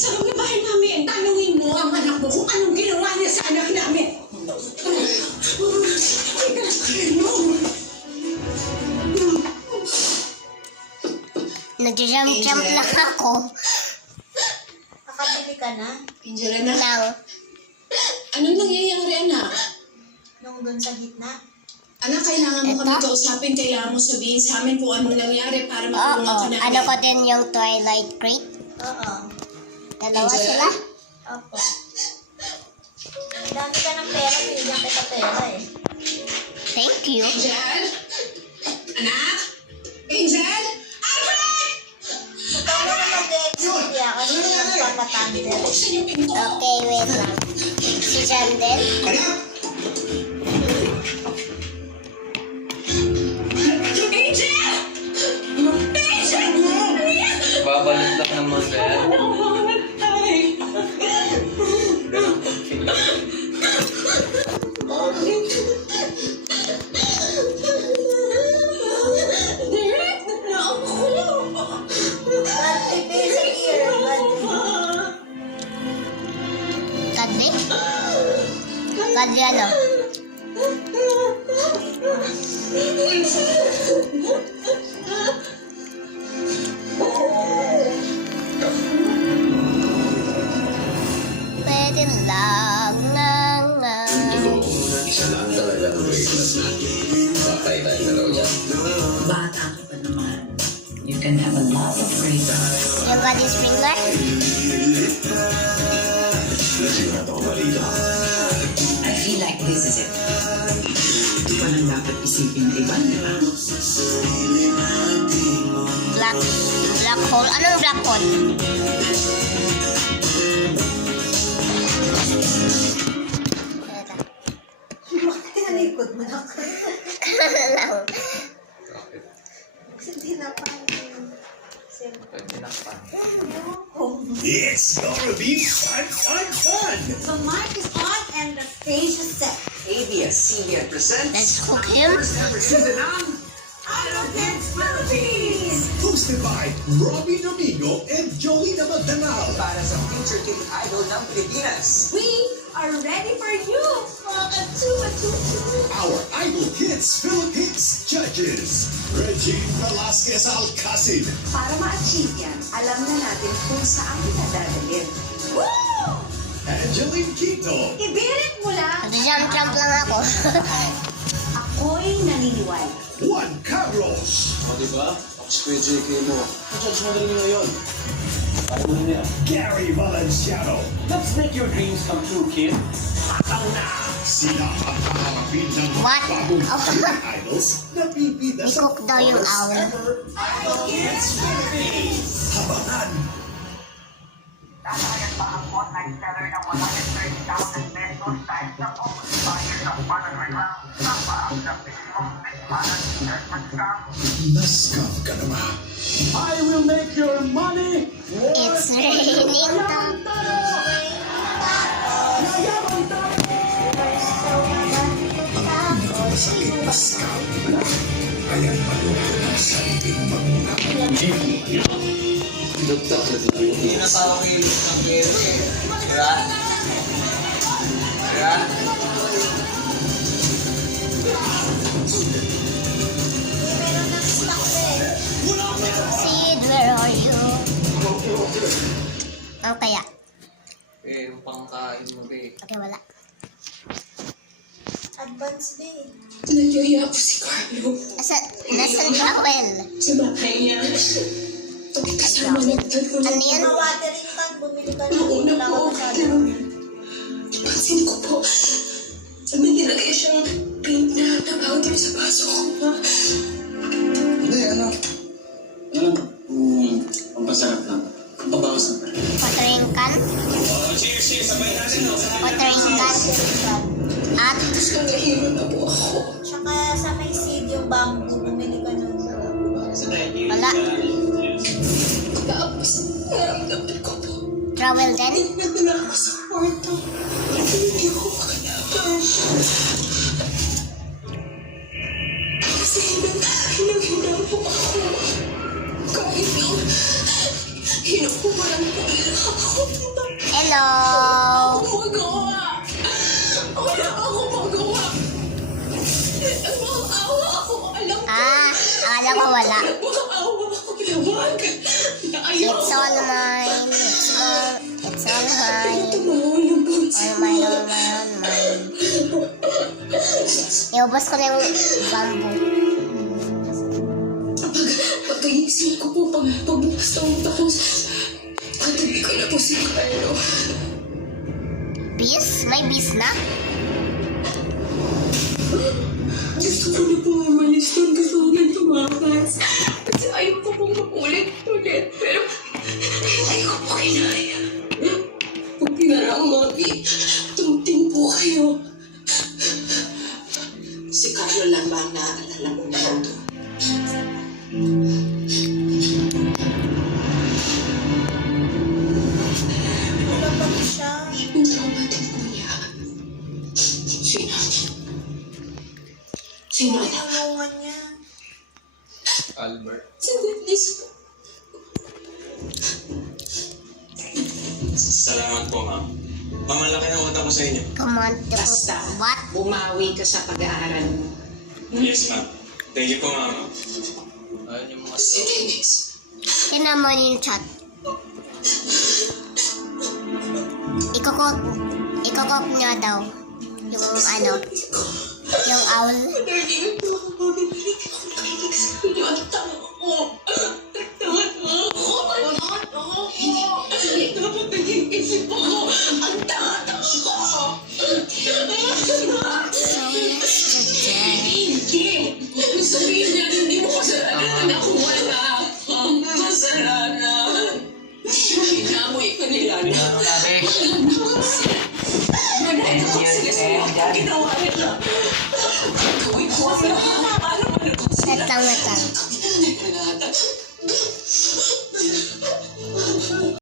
sa bahay namin. Tanungin mo ang anak mo kung anong ginawa niya sa anak namin. Nag-jump lang ako. Nakabili ka na? Angel, anak. Lang. Anong nangyayari, anak? Nung doon sa gitna? Anak, kailangan mo kami Eto? kausapin. Kailangan mo sabihin sa amin kung anong nangyari para Oo. matulungan ka namin. Ano ko din yung Twilight Crate? Oo. Dalawa Angel? sila? Opo. Dami ka ng pera, bigyan kita pera eh. Thank you. Angel? Anak? Angel? Alfred! Ikaw mo na mag-exit ya kasi nagpapatanda. Buksan yung pinto. Okay, wait lang. Si Jandel? Anak! Angel! Angel! Babalik lang naman, sir. Ganun pag-feel. God, prepare sa ear. Kadli? Kadli ano? Pwede lang nga. Isa lang talaga ang breakfast natin. Bakay tayo dalawa dyan. Bata ka pa naman. You can have a lot of freedom. Yung Kadli Sprinkler? Lasing na ito ako balita. I feel like this is it. Walang dapat isipin na iba, di ba? Black hole. Anong black hole? Bakit tinalikod mo na ka? Kala lang. Bakit? Hindi na pa. Pwede na pa. It's gonna be fun, fun, fun! The mic is on and the stage is set. ABS-CBN presents Let's cook him. first ever season ng Idol Kids Philippines! Hosted by Robbie Domingo and Jolina Magdanal. para sa Future Kid Idol ng Pilipinas. We are ready for you! Mga Our Idol Kids Philippines judges. Regine Velasquez Alcacid. Para ma-achieve yan, alam na natin kung saan kita dadalhin. Woo! Angeline Quito. Ibirit mo lang, Nag-jump lang ako. ako'y naniniwala. Juan Carlos. O diba? Ako si Kuya JK mo. Judge mo na rin ngayon. Kaya mo rin yan. Gary Valenciano. Let's make your dreams come true, kid. Ataw na. Sila ang kaharapin ng What? bagong Oh. idols na bibida sa I-cook daw yung first owl. ever Idol Kids Philippines. Habangan. Tatayan ba ang online seller ng 130,000 pesos dahil sa focus buyer ng Panel Reclam? Tama ang minimum bigmanan investment scam. Nascam ka naman. I will make your money It's raining down. Ang pinakamasakit na scam. Kaya malungkot ang sariling magulang. Hindi na tao ng ilog ng pera eh. Kaya? Kaya? Meron ng stock eh. Sid, where are you? Ang kaya? Eh, yung pangkain mo eh. Okay, wala. Advance day. Nagyaya ako si Carlo Nasaan Joel? sa bahay niya. Kasama na Ano yun? Mga watering can, bumili ka ng Nauna lang po. sa Pero, pansin ko po, may nilagay siyang paint na nabaw din sa baso ko pa. Hindi, ano? Ano lang? Pampasarap lang. Pabawas na. Watering can? Watering can. At Tapos nangahiro na po ako. Tsaka sa may seed yung bamboo, bumili ka ng wala. Tapos, naramdaman ko po. Travel din? Nagdala ako sa kwarto. Hindi ako makalaban. Kasi hinahina po ako. Kahit hinukuha Hello. Ako magawa. Wala ako magawa. Maawa ako. Alam ko. Akala ko wala. Maawa ako. Pinawag. It's all mine. It's all mine. Tumawa ng bunso. All mine, all mine, all mine. Iubos ko na yung bamboo. Pagkagising ko po, pagbukas ng utak ko, katabi ko na po si Carlo. Bis? May bis na? Gusto ko na po umalis doon. Gusto ko na tumakas. Kasi ayaw ko pong makulit-ulit. Pero hindi ko po kinaya. Pag pinarang mami, tumating po kayo. Si Carlo lang ba ang naaalala mo na ito? Wala pa siya. Yung traumatic po niya. Sino anak? Tulungan niya. Albert. Si Dennis po. Salamat po, ma'am. Mamalaki ang utang ko sa inyo. Come on, Basta, what? bumawi ka sa pag-aaral mo. Yes, ma'am. Thank you po, ma'am. Ayun yung mga Si Dennis. Tinan mo yung chat. Ikokok niya daw. Yung ano, yung owl. Darling, ito ako mabibalik ako nakinig sa inyo. Ang tanga ko. Ang tanga ako. Ang tanga ako. Dapat nag-iisip ako. Ang tanga ko. Hindi. Sabihin niya, hindi mo kasalanan na ako wala kang kasalanan. Inamoy ka nila. ano natin. Nanay ako sila sa mga ginawa nila.